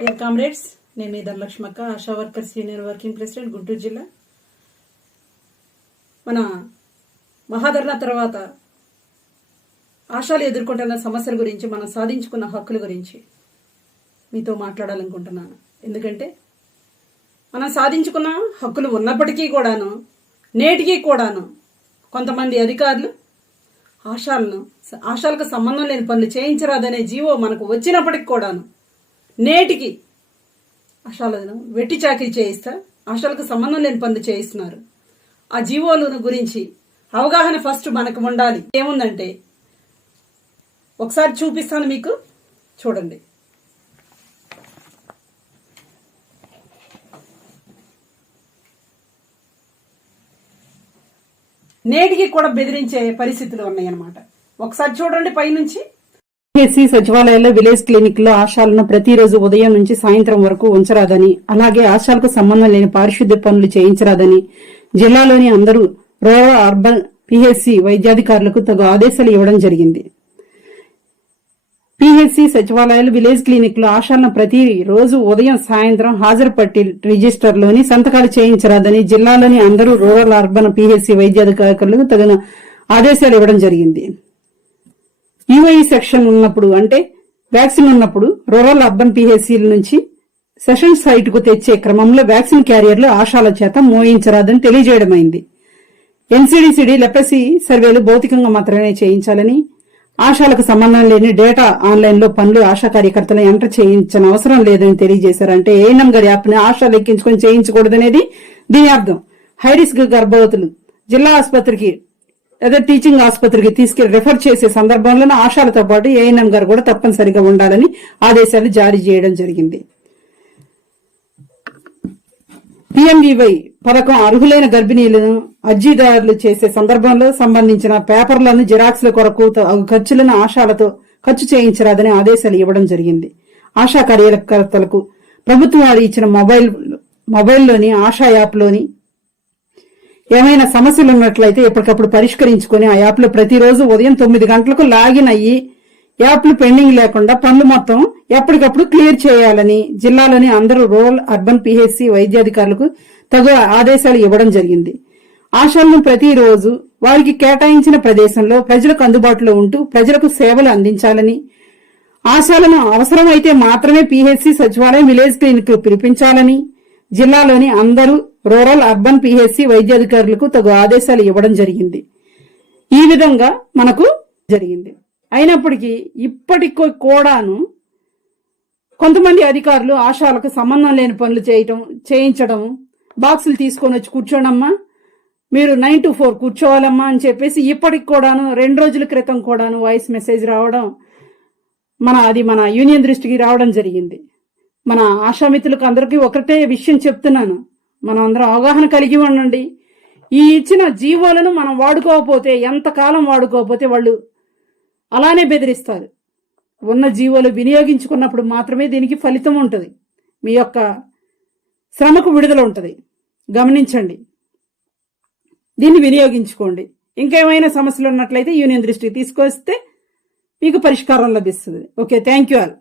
Dear comrades నేను మీ ధనలక్ష్మక్క ASHA worker senior working president Guntur జిల్లా. మన మహాధరణ తర్వాత ఆశాలు ఎదుర్కొంటున్న సమస్యల గురించి మనం సాధించుకున్న హక్కుల గురించి మీతో మాట్లాడాలనుకుంటున్నాను. ఎందుకంటే మనం సాధించుకున్న హక్కులు ఉన్నప్పటికీ కూడాను నేటికి కూడాను కొంతమంది అధికారులు ఆశాలను ఆశాలకు సంబంధం లేని పనులు చేయించరాదనే జీవో మనకు వచ్చినప్పటికి కూడాను నేటికి ఆశాలను వెట్టి చాకరీ చేయిస్తా ఆశాలకు సంబంధం లేని పనులు చేయిస్తున్నారు. ఆ జీవోలను గురించి అవగాహన ఫస్ట్ మనకు ఉండాలి. ఏముందంటే ఒకసారి చూపిస్తాను మీకు చూడండి. నేటికి కూడా బెదిరించే పరిస్థితులు ఉన్నాయన్నమాట. ఒకసారి చూడండి పైనుంచి. పిఎస్సి సచివాలయాల్లో విలేజ్ క్లినిక్లో ఆశాలను ప్రతిరోజు ఉదయం నుంచి సాయంత్రం వరకు ఉంచరాదని అలాగే ఆశాలకు సంబంధం లేని పారిశుద్ధ్య పనులు చేయించరాదని జిల్లాలోని అందరూ రూరల్ అర్బన్ పిహెచ్సి వైద్యాధికారులకు తగు ఆదేశాలు ఇవ్వడం జరిగింది. పిహెచ్సి సచివాలయాలు విలేజ్ క్లినిక్లో ఆశాలను ప్రతి రోజు ఉదయం సాయంత్రం హాజరుపట్టి రిజిస్టర్లోని సంతకాలు చేయించరాదని జిల్లాలోని అందరూ రూరల్ అర్బన్ పిహెచ్సి వైద్యాధికారులకు తగిన ఆదేశాలు ఇవ్వడం జరిగింది. యూఐ సెక్షన్ ఉన్నప్పుడు అంటే వ్యాక్సిన్ ఉన్నప్పుడు రూరల్ అర్బన్ పిహెచ్సిల నుంచి సెషన్ సైట్కు తెచ్చే క్రమంలో వ్యాక్సిన్ క్యారియర్లు ఆశాల చేత మోయించరాదని తెలియజేయడమైంది. ఎన్సీడీసీడీ లెపసీ సర్వేలు భౌతికంగా మాత్రమే చేయించాలని ఆశాలకు సంబంధం లేని డేటా ఆన్లైన్లో పనులు ఆశా కార్యకర్తలను ఎంటర్ చేయించిన అవసరం లేదని తెలియజేశారు అంటే ఏఎన్ఎం గారి యాప్ని ఆశా లెక్కించుకొని చేయించకూడదనేది దీని అర్థం. హైరిస్క్ గర్భవతులు జిల్లా ఆసుపత్రికి లేదా టీచింగ్ ఆసుపత్రికి తీసుకెళ్ళి రిఫర్ చేసే సందర్భంలోనే ఆశాలతో పాటు ఏఎన్ఎం గారు కూడా తప్పనిసరిగా ఉండాలని ఆదేశాలు జారీ చేయడం జరిగింది. పిఎంఈవై పథకం అర్హులైన గర్భిణీలను అర్జీదారులు చేసే సందర్భంలో సంబంధించిన పేపర్లను జిరాక్స్ల కొరకు తగు ఖర్చులను ఆశాలతో ఖర్చు చేయించరాదని ఆదేశాలు ఇవ్వడం జరిగింది. ఆశా కార్యకర్తలకు ప్రభుత్వం వారు ఇచ్చిన మొబైల్ మొబైల్లోని ఆశా యాప్లోని ఏమైనా సమస్యలు ఉన్నట్లయితే ఎప్పటికప్పుడు పరిష్కరించుకొని ఆ యాప్లో ప్రతిరోజు ఉదయం తొమ్మిది గంటలకు లాగిన్ అయ్యి యాప్లు పెండింగ్ లేకుండా పనులు మొత్తం ఎప్పటికప్పుడు క్లియర్ చేయాలని జిల్లాలోని అందరూ రూరల్ అర్బన్ పిహెచ్సి వైద్యాధికారులకు తగు ఆదేశాలు ఇవ్వడం జరిగింది. ఆశాలను ప్రతిరోజు వారికి కేటాయించిన ప్రదేశంలో ప్రజలకు అందుబాటులో ఉంటూ ప్రజలకు సేవలు అందించాలని ఆశాలను అవసరమైతే మాత్రమే పిహెచ్సి సచివాలయం విలేజ్ క్లినిక్ పిలిపించాలని జిల్లాలోని అందరూ రూరల్ అర్బన్ పిహెచ్సి వైద్యాధికారులకు తగు ఆదేశాలు ఇవ్వడం జరిగింది. ఈ విధంగా మనకు జరిగింది. అయినప్పటికీ ఇప్పటికి కూడాను కొంతమంది అధికారులు ఆశాలకు సంబంధం లేని పనులు చేయటం చేయించడం బాక్సులు తీసుకొని వచ్చి కూర్చోడమ్మా మీరు నైన్ టు ఫోర్ కూర్చోవాలమ్మా అని చెప్పేసి ఇప్పటికి కూడాను రెండు రోజుల క్రితం కూడాను వాయిస్ మెసేజ్ రావడం మన అది మన యూనియన్ దృష్టికి రావడం జరిగింది. మన ఆశామిత్రులకు అందరికీ ఒకటే విషయం చెప్తున్నాను. మనం అందరం అవగాహన కలిగి ఉండండి. ఈ ఇచ్చిన జీవోలను మనం వాడుకోకపోతే ఎంతకాలం వాడుకోకపోతే వాళ్ళు అలానే బెదిరిస్తారు. ఉన్న జీవోలు వినియోగించుకున్నప్పుడు మాత్రమే దీనికి ఫలితం ఉంటుంది. మీ యొక్క శ్రమకు విడుదల ఉంటుంది. గమనించండి. దీన్ని వినియోగించుకోండి. ఇంకేమైనా సమస్యలు ఉన్నట్లయితే యూనియన్ దృష్టికి తీసుకొస్తే మీకు పరిష్కారం లభిస్తుంది. Okay thank you all.